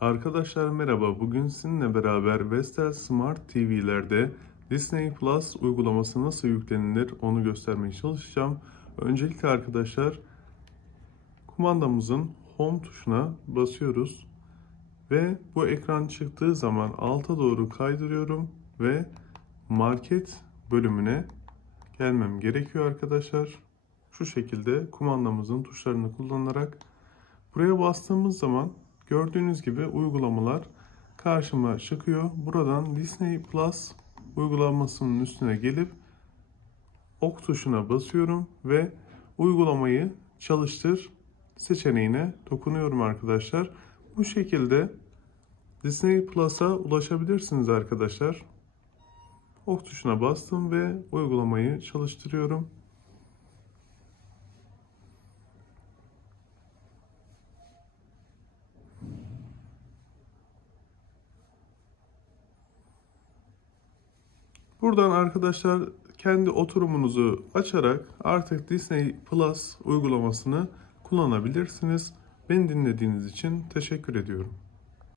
Arkadaşlar merhaba. Bugün sizinle beraber Vestel Smart TV'lerde Disney Plus uygulaması nasıl yüklenilir onu göstermeye çalışacağım. Öncelikle arkadaşlar kumandamızın Home tuşuna basıyoruz ve bu ekran çıktığı zaman alta doğru kaydırıyorum ve Market bölümüne gelmem gerekiyor arkadaşlar. Şu şekilde kumandamızın tuşlarını kullanarak buraya bastığımız zaman gördüğünüz gibi uygulamalar karşıma çıkıyor. Buradan Disney Plus uygulamasının üstüne gelip ok tuşuna basıyorum ve uygulamayı çalıştır seçeneğine dokunuyorum arkadaşlar. Bu şekilde Disney Plus'a ulaşabilirsiniz arkadaşlar. Ok tuşuna bastım ve uygulamayı çalıştırıyorum. Buradan arkadaşlar kendi oturumunuzu açarak artık Disney Plus uygulamasını kullanabilirsiniz. Beni dinlediğiniz için teşekkür ediyorum.